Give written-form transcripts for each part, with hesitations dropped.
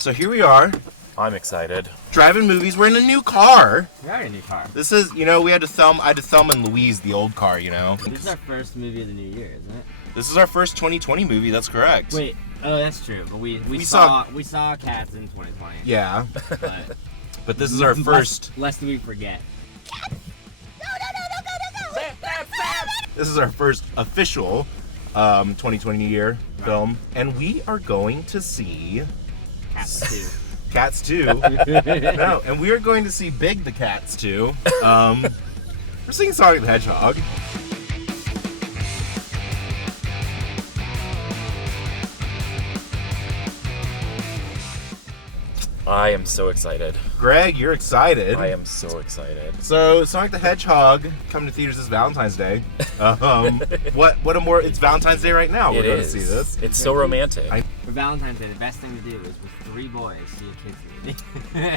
So here we are. I'm excited. Driving movies. We're in a new car. We are in a new car. This is, I had to thumb and Louise the old car, This is our first movie of the new year, isn't it? This is our first 2020 movie, that's correct. Wait, oh, that's true. But we saw Cats in 2020. Yeah. But this is our first... Lest we forget. This is our first official 2020 year film. And we are going to see... Cats 2. Cats 2. No, and we are going to see Big the Cats 2. We're seeing Sonic the Hedgehog. I am so excited. Greg, you're excited. I am so excited. So, Sonic the Hedgehog coming to theaters this Valentine's Day. It's Valentine's Day right now. We're going to see this. It's so romantic. For Valentine's Day, the best thing to do is with 3 boys see a kids movie.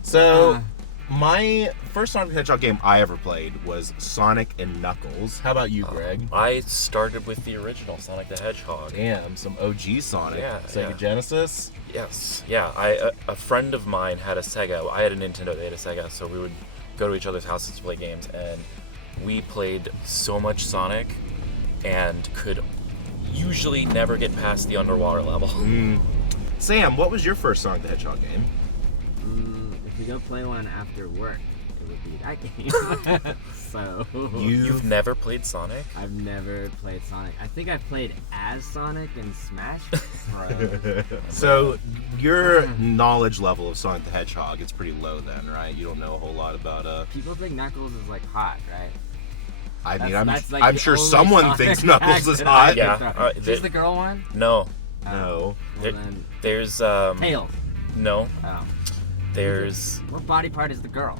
So, my first Sonic the Hedgehog game I ever played was Sonic and Knuckles. How about you, Greg? I started with the original Sonic the Hedgehog. Damn, some OG Sonic. Yeah, Sega Genesis. Yes. Yeah, a friend of mine had a Sega. I had a Nintendo, they had a Sega, so we would go to each other's houses to play games, and we played so much Sonic and could usually never get past the underwater level. Sam, what was your first Sonic the Hedgehog game? If we go play one after work, it would be that game. So You've never played Sonic? I've never played Sonic. I think I played as Sonic in Smash Bros. So your knowledge level of Sonic the Hedgehog is pretty low then, right? You don't know a whole lot about People think Knuckles is like hot, right? I'm sure someone Sonic thinks Knuckles is that hot. Yeah. Is this the girl one? No. No. Well, then There's Tails. No. Oh. There's What body part is the girl?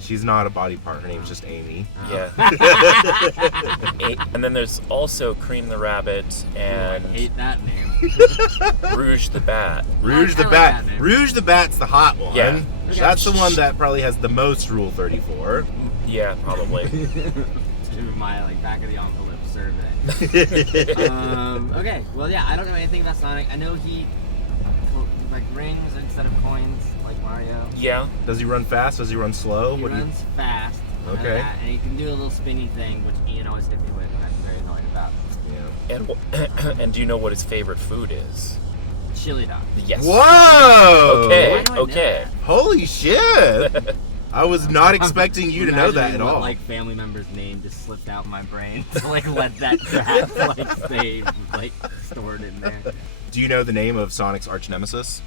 She's not a body part. Her name's just Amy. Yeah. And then there's also Cream the Rabbit and I hate that name. Rouge the Bat. Rouge the like Bat. that name. Rouge the Bat's the hot one. Yeah. That's the one that probably has the most Rule 34. Yeah, probably. To my back of the envelope survey. Okay, well yeah, I don't know anything about Sonic. I know he rings instead of coins, like Mario. Yeah. Does he run fast? Does he run slow? He runs fast. Okay. And he can do a little spinny thing, which Ian always hit me with, and I'm very annoyed about. Yeah. And do you know what his favorite food is? Chili dog. Yes. Whoa! Okay. Why do I know Okay. that? Holy shit! I was not expecting you to know that at all. Family member's name just slipped out my brain to let that crap stay stored in there. Do you know the name of Sonic's arch nemesis?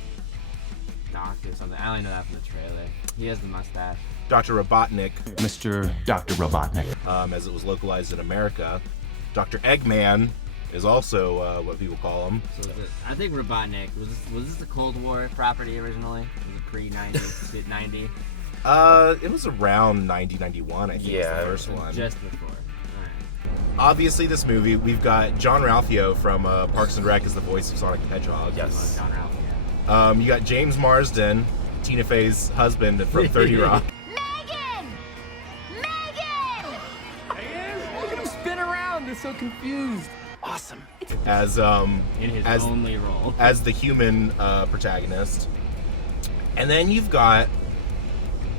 Doc or something. I only know that from the trailer. He has the mustache. Dr. Robotnik, Mr. Dr. Robotnik. as it was localized in America. Dr. Eggman is also what people call him. So I think Robotnik was this the Cold War property originally? Was it pre-90? 90? It was around 90-91, I think, Yeah. was the first one. Just before. Alright. Obviously, this movie, we've got John Ralphio from Parks and Rec as the voice of Sonic the Hedgehog. Yes. John Ralphio. You got James Marsden, Tina Fey's husband from 30 Rock. Look at him spin around. They're so confused. Awesome. As In his only role. as the human protagonist. And then you've got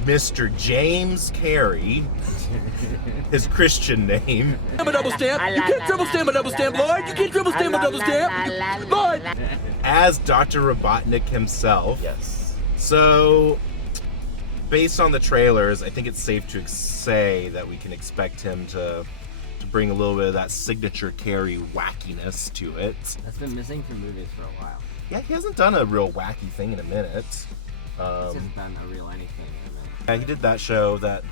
Mr. James Carey, his Christian name, A double stamp. You can't triple stamp a double stamp, Lloyd. You can't triple stamp a double stamp. Lloyd. as Dr. Robotnik himself. Yes. So, based on the trailers, I think it's safe to say that we can expect him to bring a little bit of that signature Carey wackiness to it. That's been missing from movies for a while. Yeah, he hasn't done a real wacky thing in a minute. He hasn't done a real anything in a minute. Yeah, he did that show that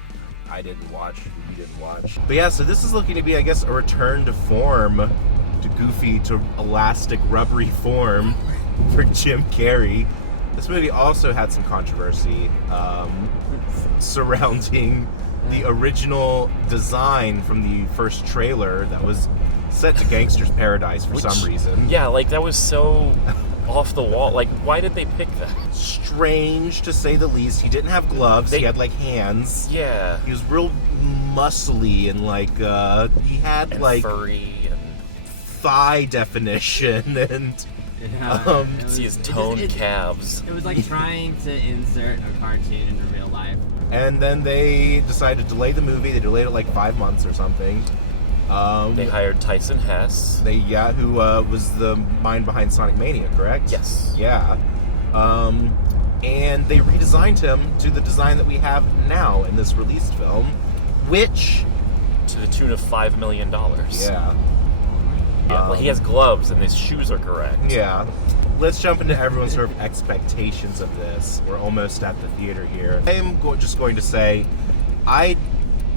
I didn't watch, you didn't watch. But yeah, so this is looking to be, I guess, a return to form, to goofy, to elastic, rubbery form for Jim Carrey. This movie also had some controversy surrounding the original design from the first trailer that was set to Gangster's Paradise for some reason. Yeah, that was so off the wall. Why did they pick that? Strange, to say the least. He didn't have gloves. He had, hands. Yeah. He was real muscly and, he had, And furry and... thigh definition and Yeah, See his toned calves. It was like trying to insert a cartoon into real life. And then they decided to delay the movie. They delayed it like 5 months or something. They hired Tyson Hess. Who was the mind behind Sonic Mania, correct? Yes. Yeah. And they redesigned him to the design that we have now in this released film, which... To the tune of $5 million. Yeah. Well, he has gloves and his shoes are correct. Yeah. Let's jump into everyone's sort of expectations of this. We're almost at the theater here. I am just going to say, I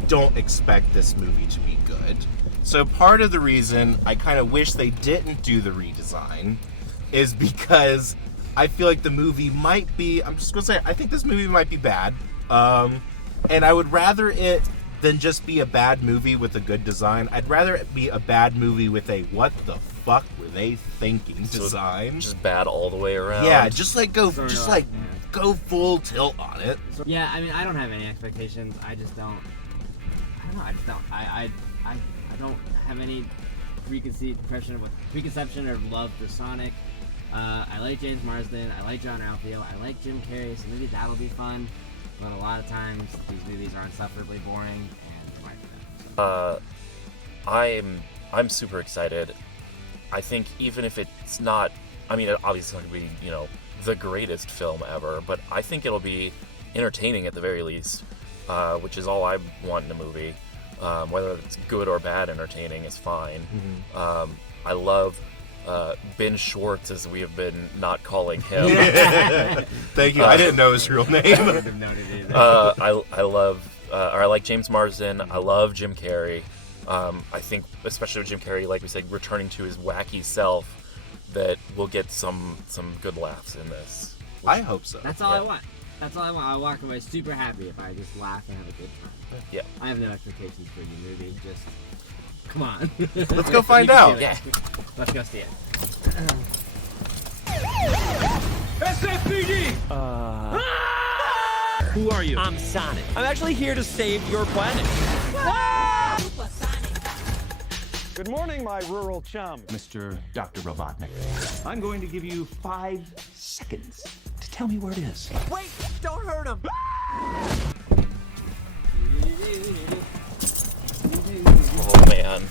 don't expect this movie to be good. So part of the reason I kind of wish they didn't do the redesign is because I feel like the movie might be, I'm just going to say, I think this movie might be bad. And I would rather it than just be a bad movie with a good design. I'd rather it be a bad movie with a what the fuck were they thinking design. Just bad all the way around. Yeah, just go full tilt on it. Yeah, I mean, I don't have any expectations. I just don't. I don't know. I just don't. I don't have any preconception or love for Sonic. I like James Marsden. I like John Ralphio. I like Jim Carrey. So maybe that'll be fun. But a lot of times these movies are insufferably boring and I'm super excited. I think even if it's not, I mean, obviously it's not going to be, the greatest film ever, but I think it'll be entertaining at the very least, which is all I want in a movie. Whether it's good or bad, entertaining is fine. Mm-hmm. I love Ben Schwartz, as we have been not calling him. Thank you. I didn't know his real name. I like James Marsden. I love Jim Carrey. I think, especially with Jim Carrey, like we said, returning to his wacky self, that we'll get some good laughs in this. I hope so. that's all I want. That's all I want. I'll walk away super happy if I just laugh and have a good time. Yeah. I have no expectations for the movie. Just come on. Let's go find out. Yeah. Let's go see it. SFPD! Who are you? I'm Sonic. I'm actually here to save your planet. Good morning, my rural chum. Mr. Dr. Robotnik. I'm going to give you 5 seconds to tell me where it is. Wait, don't hurt him. Oh man.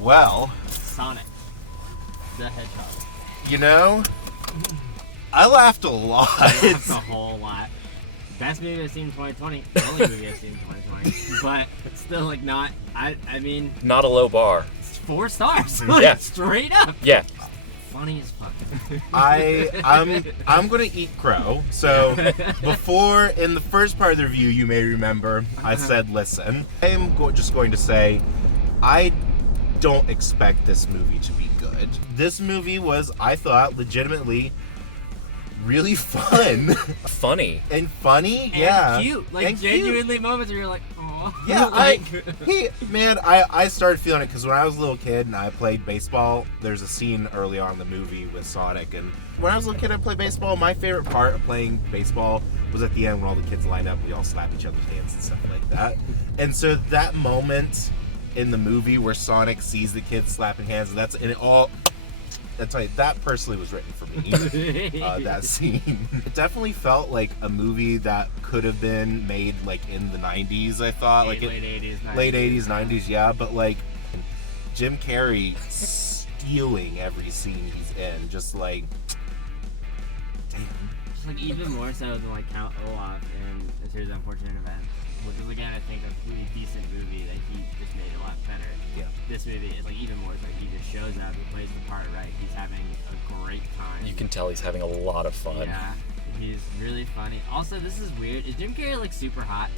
Well, Sonic the Hedgehog. I laughed a lot. That's a whole lot. Best movie I've seen in 2020. The only movie I've seen in 2020. But it's still not. I mean. Not a low bar. It's 4 stars. Yeah. Straight up. Yeah. Funny as fuck. I'm gonna eat crow. So before, in the first part of the review, you may remember I said, listen, I am just going to say, I don't expect this movie to be good. This movie was, I thought, legitimately really fun. Funny. And funny, yeah. And cute. And genuinely cute. Moments where you're like, oh. Yeah, I started feeling it because when I was a little kid and I played baseball, there's a scene early on in the movie with Sonic, and when I was a little kid I played baseball, my favorite part of playing baseball was at the end when all the kids line up, we all slap each other's hands and stuff like that. And so that moment in the movie where Sonic sees the kids slapping hands, that personally was written for me. That scene. It definitely felt like a movie that could have been made in the 90s, I thought. Late 80s, 90s. Late 80s, 90s, yeah. But Jim Carrey stealing every scene he's in. Just damn. Just even more so than Count Olaf in A Series of Unfortunate Events. Which is, again, I think a really decent movie that he just made a lot better. Yeah. This movie is even more so he just shows up, he plays the part right, he's having a great time. You can tell he's having a lot of fun. Yeah, he's really funny. Also, this is weird. Is Jim Carrey super hot?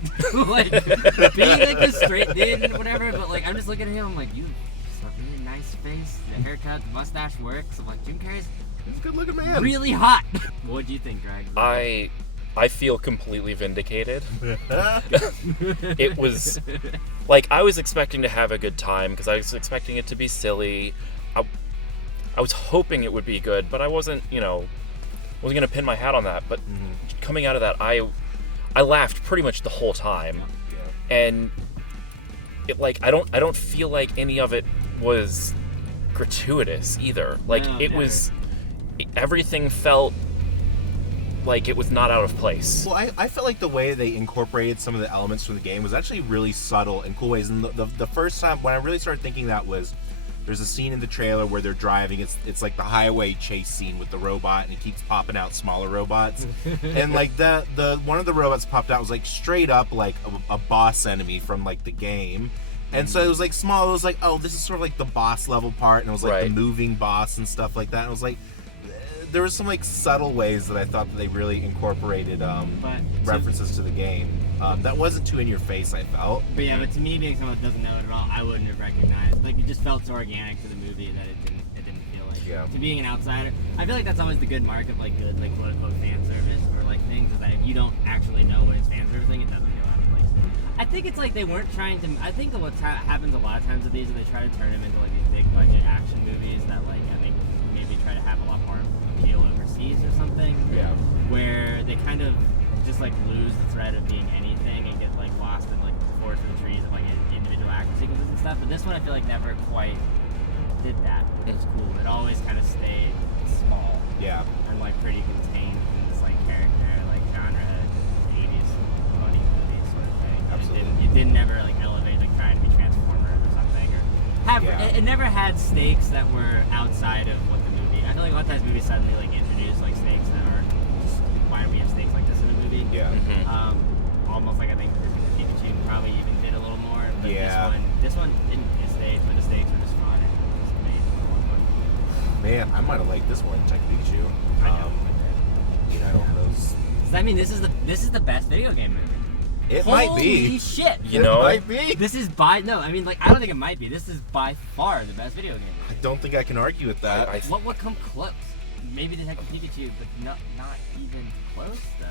Being a straight dude and whatever, but I'm just looking at him, I'm like, you have a really nice face, the haircut, the mustache works. I'm like, Jim Carrey's He's a good looking man. really hot. What do you think, Greg? I feel completely vindicated. It was I was expecting to have a good time because I was expecting it to be silly. I was hoping it would be good, but I wasn't gonna pin my hat on that. But coming out of that, I laughed pretty much the whole time, and it I don't feel like any of it was gratuitous either. Like, No, it never. was... Everything felt like it was not out of place. Well, I felt like the way they incorporated some of the elements from the game was actually really subtle and cool ways. And the first time when I really started thinking that was, there's a scene in the trailer where they're driving. It's like the highway chase scene with the robot, and it keeps popping out smaller robots. And like the one of the robots popped out was like straight up like a boss enemy from like the game. And so it was like small. It was like, oh, this is sort of like the boss level part, and it was like the moving boss and stuff like that. And it was like, there was some like subtle ways that I thought that they really incorporated references to the game. That wasn't too in your face, I felt. But yeah, but to me, being someone that doesn't know it at all, I wouldn't have recognized. Like, it just felt so organic to the movie that it didn't feel like. Yeah. To being an outsider, I feel like that's always the good mark of like good, like quote unquote fan service or like things, is that if you don't actually know when it's fan servicing, it doesn't feel out of place. I think it's like they weren't trying to. I think what happens a lot of times with these is they try to turn them into like these big budget action movies that like I think maybe try to have a lot more appeal overseas or something. Yeah. Where they kind of just like lose the thread of being anything and get like lost in like the forest and trees of like individual action sequences and stuff. But this one I feel like never quite did that, which is cool. It always kind of stayed small. Yeah. And like pretty contained in this like character, like genre, 80s funny movie sort of thing. Absolutely. It didn't never like elevate, like trying to be Transformers or something, or have. It never had stakes that were outside of what the movie. I feel like a lot of times movies suddenly like introduce like stakes that are just, why do we have stakes like this in a movie? Yeah. Almost like I think Pikachu probably even did a little more. But Yeah. This one didn't get stakes, but the stakes were just fun. And it was made for one. Man, I might have liked this one, Tech Pikachu. I know. You know, those. Does that mean this is the best video game movie? It Holy might be. shit! You know? It might be. This is by no. I mean, like I don't think it might be. This is by far the best video game I movie. don't think I can argue with that. What would come close? Maybe Detective Pikachu, but not even close though.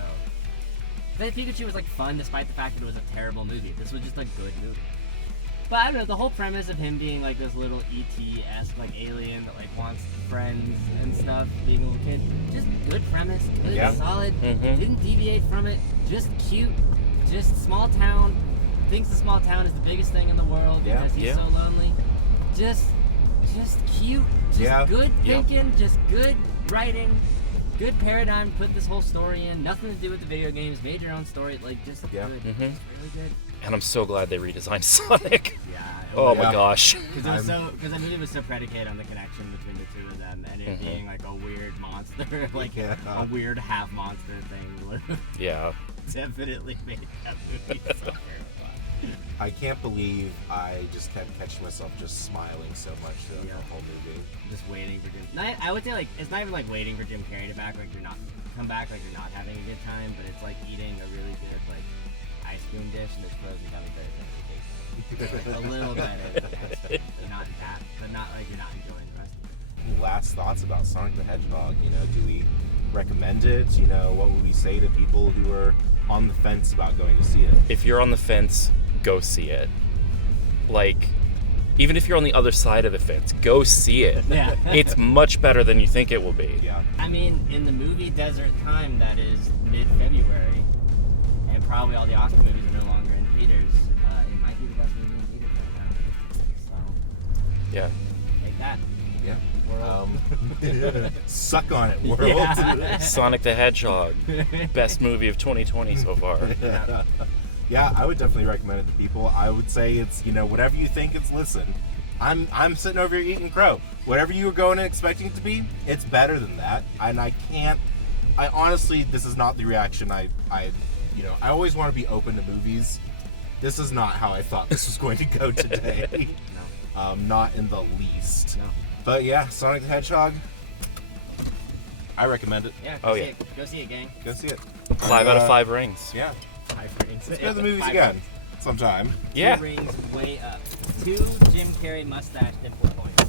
Detective Pikachu was like fun despite the fact that it was a terrible movie. This was just a good movie. But I don't know, the whole premise of him being like this little ET-esque like alien that like wants friends and stuff, being a little kid, just good premise, good, solid, didn't deviate from it, just cute, just small town, thinks the small town is the biggest thing in the world because he's so lonely. Just cute, just good thinking, just good writing, good paradigm, put this whole story in, nothing to do with the video games, made your own story, like just good, just really good. And I'm so glad they redesigned Sonic. Yeah. Oh my gosh. Because the movie was so predicated on the connection between the two of them, and it being like a weird monster, like a weird half monster thing would have definitely made that movie so terrifying. I can't believe I just kept catching myself just smiling so much throughout the whole movie. Just waiting for Jim. I would say like it's not even like waiting for Jim Carrey to come back like you're not having a good time, but it's like eating a really good like ice cream dish and it's frozen gummy bears and it's a little better. Not that, but not like you're not enjoying the rest of it. Any last thoughts about Sonic the Hedgehog? You know, do we recommend it? You know, what would we say to people who are on the fence about going to see it? If you're on the fence, go see it. Like, even if you're on the other side of the fence, go see it. Yeah. It's much better than you think it will be. Yeah. I mean, in the movie Desert Time, that is mid-February, and probably all the Oscar movies are no longer in theaters, it might be the best movie in theaters right now. So, Yeah. take that. Yeah. World. Suck on it, world. Yeah. Sonic the Hedgehog, best movie of 2020 so far. Yeah, I would definitely recommend it to people. I would say it's, you know, whatever you think it's, listen. I'm sitting over here eating crow. Whatever you were going and expecting it to be, it's better than that. And I honestly, this is not the reaction I always want to be open to movies. This is not how I thought this was going to go today. No. Not in the least. No. But yeah, Sonic the Hedgehog, I recommend it. Yeah, Oh, see yeah. it. Go see it, gang. Go see it. 5 out of 5 rings. Yeah. 5 rings. Let's go to the movies again sometime. Yeah. 2 rings way up. 2 Jim Carrey mustache dimple points.